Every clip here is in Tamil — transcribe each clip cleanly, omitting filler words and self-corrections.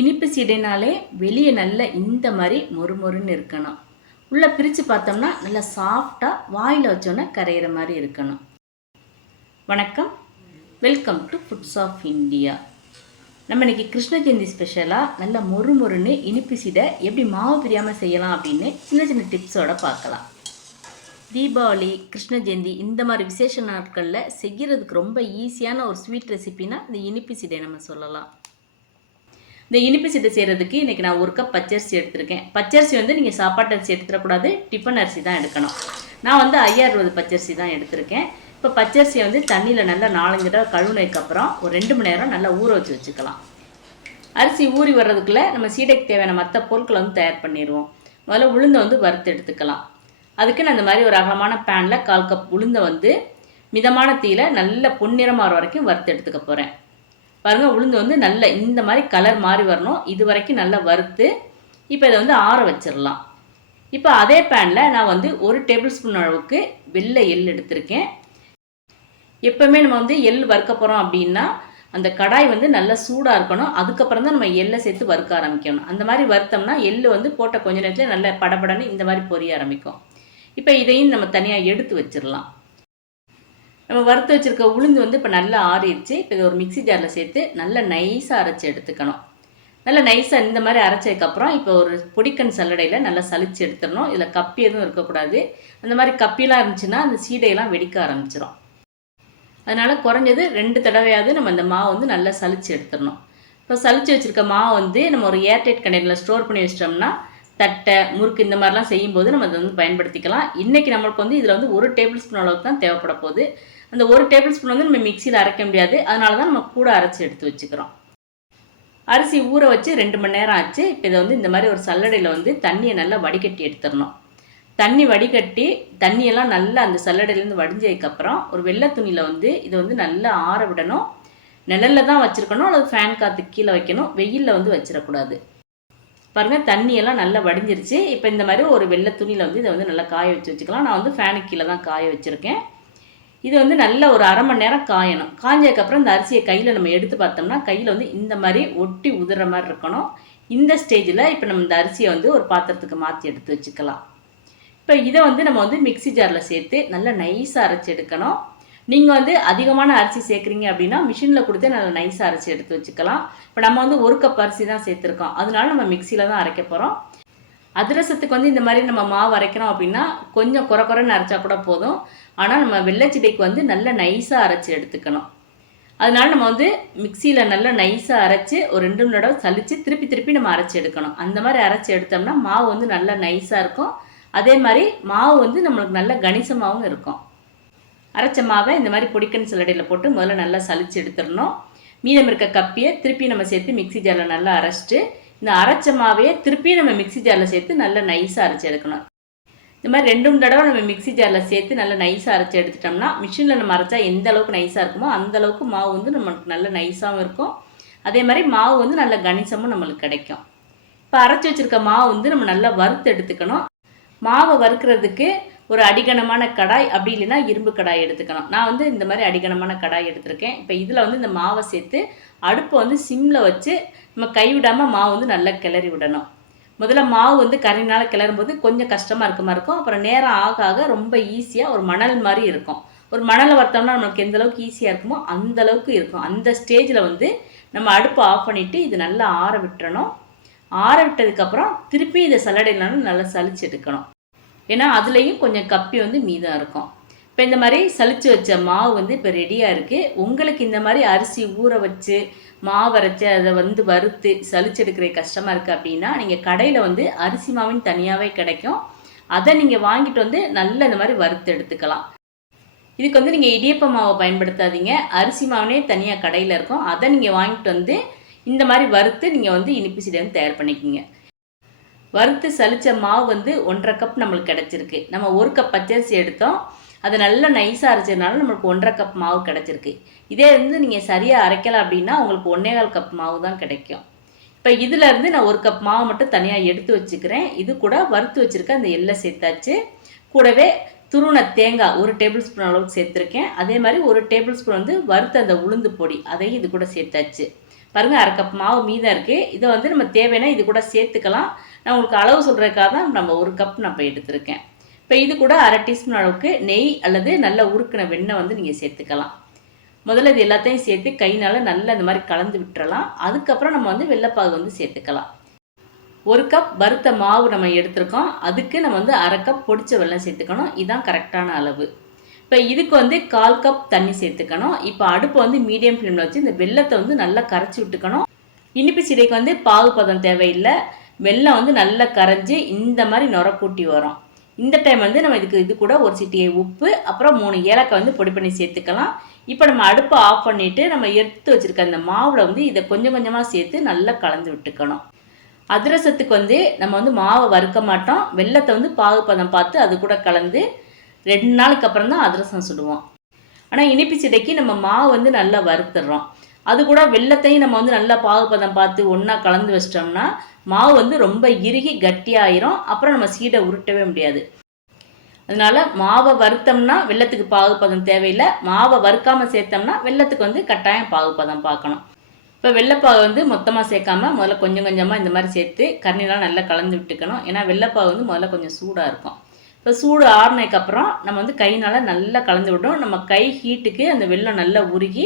இனிப்பு சீடைனாலே வெளியே நல்ல இந்த மாதிரி மொறுமொறுன்னு இருக்கணும். உள்ளே பிரித்து பார்த்தோம்னா நல்லா சாஃப்டாக வாயில் வச்சோன்னே கரையிற மாதிரி இருக்கணும். வணக்கம், welcome to foods of India. நம்ம இன்றைக்கி கிருஷ்ண ஜெயந்தி ஸ்பெஷலாக நல்லா மொறுமொறுன்னு இனிப்பு சீடை எப்படி மாவு பிரியாமல் செய்யலாம் அப்படின்னு சின்ன சின்ன டிப்ஸோடு பார்க்கலாம். தீபாவளி, கிருஷ்ண ஜெயந்தி இந்த மாதிரி விசேஷ நாட்களில் செய்கிறதுக்கு ரொம்ப ஈஸியான ஒரு ஸ்வீட் ரெசிபினா இந்த இனிப்பு சீடை நம்ம சொல்லலாம். இந்த இனிப்பு சீடை செய்கிறதுக்கு இன்றைக்கி நான் 1 கப் பச்சரிசி எடுத்திருக்கேன். பச்சரிசி நீங்கள் சாப்பாட்டு அரிசி எடுத்துடக்கூடாது, டிஃபன் அரிசி தான் எடுக்கணும். நான் 5060 பச்சரிசி தான் எடுத்திருக்கேன். இப்போ பச்சரிசியை தண்ணியில் நல்லா 4-5 தடவை கழுவுனதுக்கப்புறம் ஒரு 2 மணி நேரம் நல்லா ஊற வச்சுக்கலாம். அரிசி ஊறி வர்றதுக்குள்ளே நம்ம சீடைக்கு தேவையான மற்ற பொருட்களை தயார் பண்ணிடுவோம். முதல்ல உளுந்தை வறுத்து எடுத்துக்கலாம். அதுக்கு நான் இந்த மாதிரி ஒரு அகலமான பேனில் 1/4 கப் உளுந்தை மிதமான தீயில நல்ல பொன்னிறம் ஆகிற வரைக்கும் வறுத்து எடுத்துக்க போகிறேன். பாருங்கள், உளுந்து நல்ல இந்த மாதிரி கலர் மாறி வரணும். இது வரைக்கும் நல்லா வறுத்து இப்போ இதை ஆற வச்சிடலாம். இப்போ அதே பேனில் நான் 1 டேபிள் ஸ்பூன் அளவுக்கு வெள்ளை எள் எடுத்திருக்கேன். எப்போவுமே நம்ம எள் வறுக்க போகிறோம் அப்படின்னா அந்த கடாய் நல்லா சூடாக இருக்கணும். அதுக்கப்புறம் தான் நம்ம எள்ளை சேர்த்து வறுக்க ஆரம்பிக்கணும். அந்த மாதிரி வறுத்தோம்னா எள் போட்ட கொஞ்ச நேரத்தில் நல்ல படபடன்னு இந்த மாதிரி பொரிய ஆரம்பிக்கும். இப்போ இதையும் நம்ம தனியாக எடுத்து வச்சிடலாம். நம்ம வறுத்து வச்சுருக்க உளுந்து இப்போ நல்லா ஆறிடுச்சு. இப்போ இதை ஒரு மிக்சி ஜாரில் சேர்த்து நல்லா நைஸாக அரைச்சி எடுத்துக்கணும். நல்லா நைஸாக இந்த மாதிரி அரைச்சதுக்கப்புறம் இப்போ ஒரு பொடிக்கன் சல்லடையில் நல்லா சலிச்சு எடுத்துடணும். இதில் கப்பி எதுவும் இருக்கக்கூடாது. அந்த மாதிரி கப்பிலாம் இருந்துச்சுன்னா அந்த சீடையெல்லாம் வெடிக்க ஆரம்பிச்சிடும். அதனால் குறைஞ்சது 2 தடவையாவது நம்ம இந்த மாவு நல்லா சலிச்சு எடுத்துடணும். இப்போ சலிச்சு வச்சுருக்க மாவு நம்ம ஒரு ஏர்டைட் கண்டெய்னரில் ஸ்டோர் பண்ணி வச்சிட்டோம்னா தட்டை, முறுக்கு இந்த மாதிரிலாம் செய்யும்போது நம்ம அதை பயன்படுத்திக்கலாம். இன்றைக்கி நம்மளுக்கு இதில் 1 டேபிள் ஸ்பூன் அளவுக்கு தான் தேவைப்பட போகுது. அந்த 1 டேபிள் ஸ்பூன் நம்ம மிக்சியில் அரைக்க முடியாது. அதனால தான் நம்ம கூட அரைச்சி எடுத்து வச்சுக்கிறோம். அரிசி ஊற வச்சு 2 மணி நேரம் ஆச்சு. இப்போ இதை இந்த மாதிரி ஒரு சல்லடையில் தண்ணியை நல்லா வடிகட்டி எடுத்துடணும். தண்ணி வடிகட்டி தண்ணியெல்லாம் நல்லா அந்த சல்லடையிலேருந்து வடிஞ்சதுக்கப்புறம் ஒரு வெள்ளை துணியில் இதை நல்லா ஆற விடணும். நிழலில் தான் வச்சுருக்கணும், அல்லது ஃபேன் காற்றுக்கு கீழே வைக்கணும். வெயிலில் வச்சிடக்கூடாது. பாருங்கள், தண்ணியெல்லாம் நல்லா வடிஞ்சிருச்சு. இப்போ இந்த மாதிரி ஒரு வெள்ளை துணியில் இதை நல்லா காய வச்சு வச்சுக்கலாம். நான் ஃபேனுக்கு கீழே தான் காய வச்சுருக்கேன். இது நல்ல ஒரு அரை மணி நேரம் காயணும். காஞ்சதுக்கப்புறம் இந்த அரிசியை கையில் நம்ம எடுத்து பார்த்தோம்னா கையில் இந்த மாதிரி ஒட்டி உதுற மாதிரி இருக்கணும். இந்த ஸ்டேஜில் இப்போ நம்ம இந்த அரிசியை ஒரு பாத்திரத்துக்கு மாற்றி எடுத்து வச்சுக்கலாம். இப்போ இதை நம்ம மிக்சி ஜாரில் சேர்த்து நல்லா நைஸாக அரைச்சி எடுக்கணும். நீங்கள் அதிகமான அரிசி சேர்க்குறீங்க அப்படின்னா மிஷினில் கொடுத்து நல்லா நைஸாக அரைச்சி எடுத்து வச்சுக்கலாம். இப்போ நம்ம 1 கப் அரிசி தான் சேர்த்துருக்கோம். அதனால நம்ம மிக்சியில் தான் அரைக்க போகிறோம். அதிரசத்துக்கு இந்த மாதிரி நம்ம மாவு அரைக்கிறோம் அப்படின்னா கொஞ்சம் குறைன்னு அரைச்சா கூட போதும். ஆனால் நம்ம வெள்ளைச்சிடைக்கு நல்லா நைஸாக அரைச்சி எடுத்துக்கணும். அதனால நம்ம மிக்சியில் நல்லா நைஸாக அரைச்சி ஒரு 2 மணி நேரம் சலித்து திருப்பி நம்ம அரைச்சி எடுக்கணும். அந்த மாதிரி அரைச்சி எடுத்தோம்னா மாவு நல்லா நைஸாக இருக்கும். அதே மாதிரி மாவு நம்மளுக்கு நல்ல கணிசமாகவும் இருக்கும். அரைச்ச மாவை இந்த மாதிரி பொடிக்கன் சல்லடையில் போட்டு முதல்ல நல்லா சலித்து எடுத்துடணும். மீதம் இருக்க கப்பியை திருப்பி நம்ம சேர்த்து மிக்சி ஜாரில் நல்லா அரைச்சிட்டு இந்த அரைச்ச மாவையே திருப்பி நம்ம மிக்சி ஜாரில் சேர்த்து நல்லா நைஸாக அரைச்சி எடுக்கணும். இந்த மாதிரி 2 தடவை நம்ம மிக்சி ஜாரில் சேர்த்து நல்லா நைஸாக அரைச்சி எடுத்துட்டோம்னா மிஷினில் நம்ம அரைச்சா எந்த அளவுக்கு நைஸாக இருக்குமோ அந்த அளவுக்கு மாவு நம்மளுக்கு நல்ல நைஸாகவும் இருக்கும். அதே மாதிரி மாவு நல்ல கணிசமும் நம்மளுக்கு கிடைக்கும். இப்போ அரைச்சி வச்சுருக்க மாவு நம்ம நல்லா வறுத்து எடுத்துக்கணும். மாவை வறுக்கிறதுக்கு ஒரு அடிகனமான கடாய், அப்படி இல்லைன்னா இரும்பு கடாய் எடுத்துக்கணும். நான் இந்த மாதிரி அடிகனமான கடாய் எடுத்திருக்கேன். இப்போ இதில் இந்த மாவை சேர்த்து அடுப்பை சிம்மில் வச்சு நம்ம கைவிடாமல் மாவு நல்லா கிளறி விடணும். முதல்ல மாவு கரையினால் கிளறும்போது கொஞ்சம் கஷ்டமாக இருக்க மாதிரி இருக்கும். அப்புறம் நேரம் ஆக ஆக ரொம்ப ஈஸியாக ஒரு மணல் மாதிரி இருக்கும். ஒரு மணலை வறுத்தோம்னா நம்மளுக்கு எந்த அளவுக்கு ஈஸியாக இருக்குமோ அந்த அளவுக்கு இருக்கும். அந்த ஸ்டேஜில் நம்ம அடுப்பை ஆஃப் பண்ணிவிட்டு இது நல்லா ஆற விட்டுறணும். ஆற விட்டதுக்கப்புறம் திருப்பி இதை சல்லடையினாலும் நல்லா சலிச்சு எடுக்கணும். ஏன்னா அதுலேயும் கொஞ்சம் கப்பி மீதம் இருக்கும். இப்போ இந்த மாதிரி சலிச்சு வச்ச மாவு இப்போ ரெடியாக இருக்குது. உங்களுக்கு இந்த மாதிரி அரிசி ஊற வச்சு மாவு அரைச்சி அதை வறுத்து சலிச்செடுக்கிற கஷ்டமாக இருக்குது அப்படின்னா நீங்கள் கடையில் அரிசி மாவின் தனியாகவே கிடைக்கும். அதை நீங்கள் வாங்கிட்டு நல்லா இந்த மாதிரி வறுத்து எடுத்துக்கலாம். இதுக்கு நீங்கள் இடியப்ப மாவை பயன்படுத்தாதீங்க. அரிசி மாவுனே தனியாக கடையில் இருக்கும். அதை நீங்கள் வாங்கிட்டு இந்த மாதிரி வறுத்து நீங்கள் இனிப்பு சீடை தயார் பண்ணிக்கிங்க. வறுத்து சலித்த மாவு 1.5 கப் நம்மளுக்கு கிடச்சிருக்கு. நம்ம 1 கப் பச்சரிசி எடுத்தோம். அதை நல்லா நைஸாக அரைச்சதுனால நம்மளுக்கு 1.5 கப் மாவு கிடச்சிருக்கு. இதே நீங்கள் சரியாக அரைக்கலை அப்படின்னா உங்களுக்கு 1.25 கப் மாவு தான் கிடைக்கும். இப்போ இதிலேருந்து நான் 1 கப் மாவு மட்டும் தனியாக எடுத்து வச்சுக்கிறேன். இது கூட வறுத்து வச்சுருக்க அந்த எள்ளை சேர்த்தாச்சு. கூடவே துருவன தேங்காய் 1 டேபிள் ஸ்பூன் அளவுக்கு சேர்த்துருக்கேன். அதே மாதிரி 1 டேபிள் ஸ்பூன் வறுத்த அந்த உளுந்து பொடி அதையும் இது கூட சேர்த்தாச்சு. பாருங்கள், அரை கப் மாவு மீதம் இருக்குது. இதை வந்து நம்ம தேவைன்னா இது கூட சேர்த்துக்கலாம். நான் உங்களுக்கு அளவு சொல்கிறதுக்காக தான் நம்ம 1 கப் நான் இப்போ எடுத்திருக்கேன். இப்போ இது கூட அரை டீஸ்பூன் அளவுக்கு நெய் அல்லது நல்ல உருக்கின வெண்ணெய் வந்து நீங்கள் சேர்த்துக்கலாம். முதல்ல இது எல்லாத்தையும் சேர்த்து கையினால் நல்லா இந்த மாதிரி கலந்து விட்டுறலாம். அதுக்கப்புறம் நம்ம வந்து வெள்ளைப்பாகு வந்து சேர்த்துக்கலாம். 1 கப் வறுத்த மாவு நம்ம எடுத்திருக்கோம். அதுக்கு நம்ம வந்து அரை கப் பொடிச்ச வெல்லம் சேர்த்துக்கணும். இதுதான் கரெக்டான அளவு. இப்போ இதுக்கு வந்து 1/4 கப் தண்ணி சேர்த்துக்கணும். இப்போ அடுப்பை வந்து மீடியம் ஃப்ளேமில் வச்சு இந்த வெல்லத்தை வந்து நல்லா கரைச்சி விட்டுக்கணும். இனிப்பு சீடைக்கு வந்து பாகு பதம் தேவையில்லை. வெல்லம் வந்து நல்லா கரைஞ்சி இந்த மாதிரி நுரக்கூட்டி வரும். இந்த டைம் வந்து நம்ம இது கூட ஒரு சிட்டிகை உப்பு, அப்புறம் 3 ஏலக்காய் வந்து பொடி பண்ணி சேர்த்துக்கலாம். இப்போ நம்ம அடுப்பை ஆஃப் பண்ணிவிட்டு நம்ம எடுத்து வச்சுருக்க அந்த மாவில் வந்து இதை கொஞ்சம் கொஞ்சமாக சேர்த்து நல்லா கலந்து விட்டுக்கணும். அதிரசத்துக்கு வந்து நம்ம வந்து மாவை வறுக்க மாட்டோம். வெல்லத்தை வந்து பாகு பதம் பார்த்து அது கூட கலந்து 2 நாளுக்கு அப்புறம் தான் அதிரசம் சுடுவோம். ஆனால் இனிப்பு சீடைக்கு நம்ம மாவு வந்து நல்லா வறுத்துடுறோம். அது கூட வெல்லத்தையும் நம்ம வந்து நல்லா பாகு பதம் பார்த்து ஒன்றா கலந்து வச்சிட்டோம்னா மாவு வந்து ரொம்ப இறுகி கட்டியாயிரும். அப்புறம் நம்ம சீடை உருட்டவே முடியாது. அதனால மாவை வறுத்தோம்னா வெல்லத்துக்கு பாகு பதம் தேவையில்லை. மாவை வறுக்காமல் சேர்த்தோம்னா வெல்லத்துக்கு வந்து கட்டாயம் பாகு பதம் பார்க்கணும். இப்போ வெள்ளைப்பாகு வந்து மொத்தமாக சேர்க்காம முதல்ல கொஞ்சம் கொஞ்சமாக இந்த மாதிரி சேர்த்து கரண்டிலாம் நல்லா கலந்து விட்டுக்கணும். ஏன்னா வெள்ளைப்பாகு வந்து முதல்ல கொஞ்சம் சூடாக இருக்கும். இப்போ சூடு ஆறுனதுக்கப்புறம் நம்ம வந்து கையினால் நல்லா கலந்து விடணும். நம்ம கை ஹீட்டுக்கு அந்த வெல்லம் நல்லா உருகி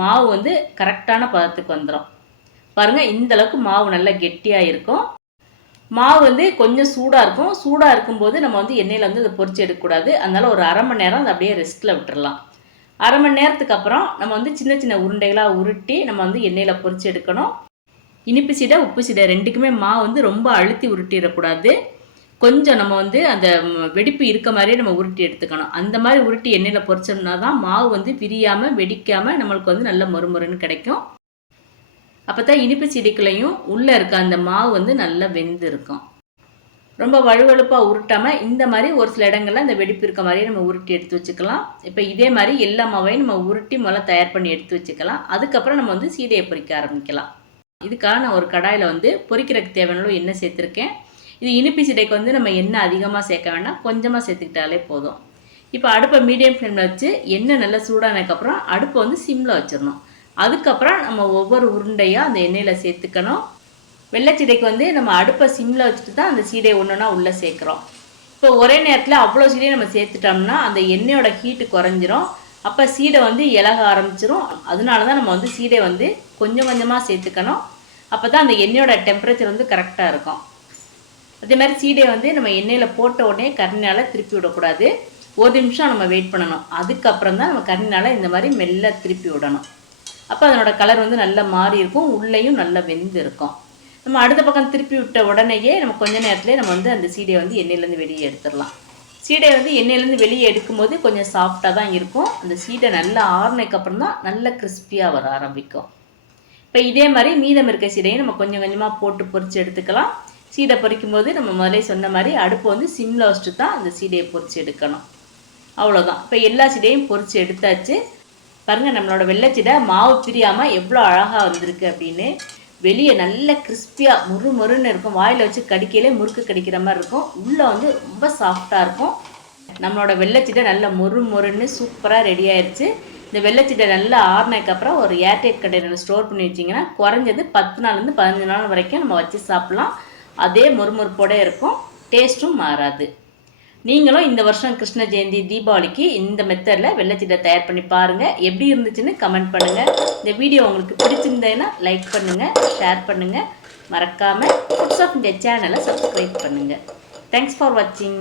மாவு வந்து கரெக்டான பதத்துக்கு வந்துடும். பாருங்கள், இந்தளவுக்கு மாவு நல்லா கெட்டியாக இருக்கும். மாவு வந்து கொஞ்சம் சூடாக இருக்கும். சூடாக இருக்கும்போது நம்ம வந்து எண்ணெயில் வந்து அதை பொரிச்சு எடுக்கக்கூடாது. அதனால் ஒரு அரை மணி நேரம் அதை அப்படியே ரெஸ்ட்டில் விட்டுடலாம். அரை மணி நேரத்துக்கு அப்புறம் நம்ம வந்து சின்ன சின்ன உருண்டைகளாக உருட்டி நம்ம வந்து எண்ணெயில் பொரிச்சு எடுக்கணும். இனிப்பு சீடை உப்பு சீடை ரெண்டுக்குமே மாவு வந்து ரொம்ப அழுத்தி உருட்டிடக்கூடாது. கொஞ்சம் நம்ம வந்து அந்த வெடிப்பு இருக்க மாதிரியே நம்ம உருட்டி எடுத்துக்கணும். அந்த மாதிரி உருட்டி எண்ணெயில் பொரிச்சோம்னா தான் மாவு வந்து விரியாமல் வெடிக்காமல் நம்மளுக்கு வந்து நல்ல மொறுமொறுன்னு கிடைக்கும். அப்போ தான் இனிப்பு சீடைக்குள்ளேயும் உள்ளே இருக்க அந்த மாவு வந்து நல்லா வெந்து இருக்கும். ரொம்ப வழுவழுப்பாக உருட்டாமல் இந்த மாதிரி ஒரு சில இடங்களில் அந்த வெடிப்பு இருக்க மாதிரியே நம்ம உருட்டி எடுத்து வச்சுக்கலாம். இப்போ இதே மாதிரி எல்லா மாவையும் நம்ம உருட்டி முதல்ல தயார் பண்ணி எடுத்து வச்சுக்கலாம். அதுக்கப்புறம் நம்ம வந்து சீடையை பொரிக்க ஆரம்பிக்கலாம். இதுக்காக நான் ஒரு கடாயில் வந்து பொரிக்கிறதுக்கு தேவையான எண்ணெய் சேர்த்துருக்கேன். இது இனிப்பு சீடைக்கு வந்து நம்ம எண்ணெய் அதிகமாக சேர்க்க வேண்டாம், கொஞ்சமாக சேர்த்துக்கிட்டாலே போதும். இப்போ அடுப்பை மீடியம் ஃப்ளேமில் வச்சு எண்ணெய் நல்லா சூடானதுக்கப்புறம் அடுப்பை வந்து சிம்மில் வச்சிடணும். அதுக்கப்புறம் நம்ம ஒவ்வொரு உருண்டையாக அந்த எண்ணெயில் சேர்த்துக்கணும். வெள்ளைச்சீடைக்கு வந்து நம்ம அடுப்பை சிம்மில் வச்சுட்டு தான் அந்த சீடையை ஒன்றுனா உள்ளே சேர்க்குறோம். இப்போ ஒரே நேரத்தில் அவ்வளோ சீடையை நம்ம சேர்த்துட்டோம்னா அந்த எண்ணெயோட ஹீட்டு குறைஞ்சிரும். அப்போ சீடை வந்து இலக ஆரம்பிச்சிரும். அதனால தான் நம்ம வந்து சீடை வந்து கொஞ்சம் கொஞ்சமாக சேர்த்துக்கணும். அப்போ தான் அந்த எண்ணெயோட டெம்பரேச்சர் வந்து கரெக்டாக இருக்கும். அதே மாதிரி சீடையை வந்து நம்ம எண்ணெயில் போட்ட உடனே கரண்டினால் திருப்பி விடக்கூடாது. 1 நிமிஷம் நம்ம வெயிட் பண்ணணும். அதுக்கப்புறம் தான் நம்ம கரண்டினால் இந்த மாதிரி மெல்ல திருப்பி விடணும். அப்போ அதனோட கலர் வந்து நல்லா மாறி இருக்கும், உள்ளேயும் நல்லா வெந்து இருக்கும். நம்ம அடுத்த பக்கம் திருப்பி விட்ட உடனேயே நம்ம கொஞ்ச நேரத்துலேயே நம்ம வந்து அந்த சீடையை வந்து எண்ணெயிலேருந்து வெளியே எடுத்துடலாம். சீடையை வந்து எண்ணெயிலேருந்து வெளியே எடுக்கும்போது கொஞ்சம் சாஃப்டாக தான் இருக்கும். அந்த சீடை நல்லா ஆறுனதுக்கப்புறம் தான் நல்லா கிறிஸ்பியாக வர ஆரம்பிக்கும். இப்போ இதே மாதிரி மீதம் இருக்க சீடையை நம்ம கொஞ்சம் கொஞ்சமாக போட்டு பொரித்து எடுத்துக்கலாம். சீடை பொரிக்கும் போது நம்ம முதலே சொன்ன மாதிரி அடுப்பு வந்து சிம்மில் வச்சுட்டு தான் அந்த சீடையை பொரித்து எடுக்கணும். அவ்வளோதான். இப்போ எல்லா சீடையும் பொரித்து எடுத்தாச்சு. பாருங்கள், நம்மளோட வெள்ளைச்சீடை மாவு பிரியாமல் எவ்வளோ அழகாக வந்திருக்கு அப்படின்னு. வெளியே நல்ல கிறிஸ்பியாக முறுன்னு இருக்கும். வாயில் வச்சு கடிக்கையிலே முறுக்கு கடிக்கிற மாதிரி இருக்கும். உள்ளே வந்து ரொம்ப சாஃப்டாக இருக்கும். நம்மளோட வெள்ளைச்சீடை நல்லா மொறுன்னு சூப்பராக ரெடி ஆயிடுச்சு. இந்த வெள்ளைச்சீடை நல்லா ஆறுனதுக்கப்புறம் ஒரு ஏர்டைட் கண்டெய்னரில் ஸ்டோர் பண்ணி வச்சிங்கன்னா குறைஞ்சது 10 நாள்லேருந்து 15 நாள் வரைக்கும் நம்ம வச்சு சாப்பிட்லாம். அதே மொறுமொறுப்போடு இருக்கும், டேஸ்ட்டும் மாறாது. நீங்களும் இந்த வருஷம் கிருஷ்ண ஜெயந்தி தீபாவளிக்கு இந்த மெத்தடில் வெள்ளைச்சீடை தயார் பண்ணி பாருங்கள். எப்படி இருந்துச்சுன்னு கமெண்ட் பண்ணுங்கள். இந்த வீடியோ உங்களுக்கு பிடிச்சிருந்தேன்னா லைக் பண்ணுங்கள், ஷேர் பண்ணுங்கள். மறக்காமல் ஃபுட்ஸ் ஆஃப் இந்தியா சேனலை சப்ஸ்கிரைப் பண்ணுங்கள். தேங்க்ஸ் ஃபார் வாட்சிங்.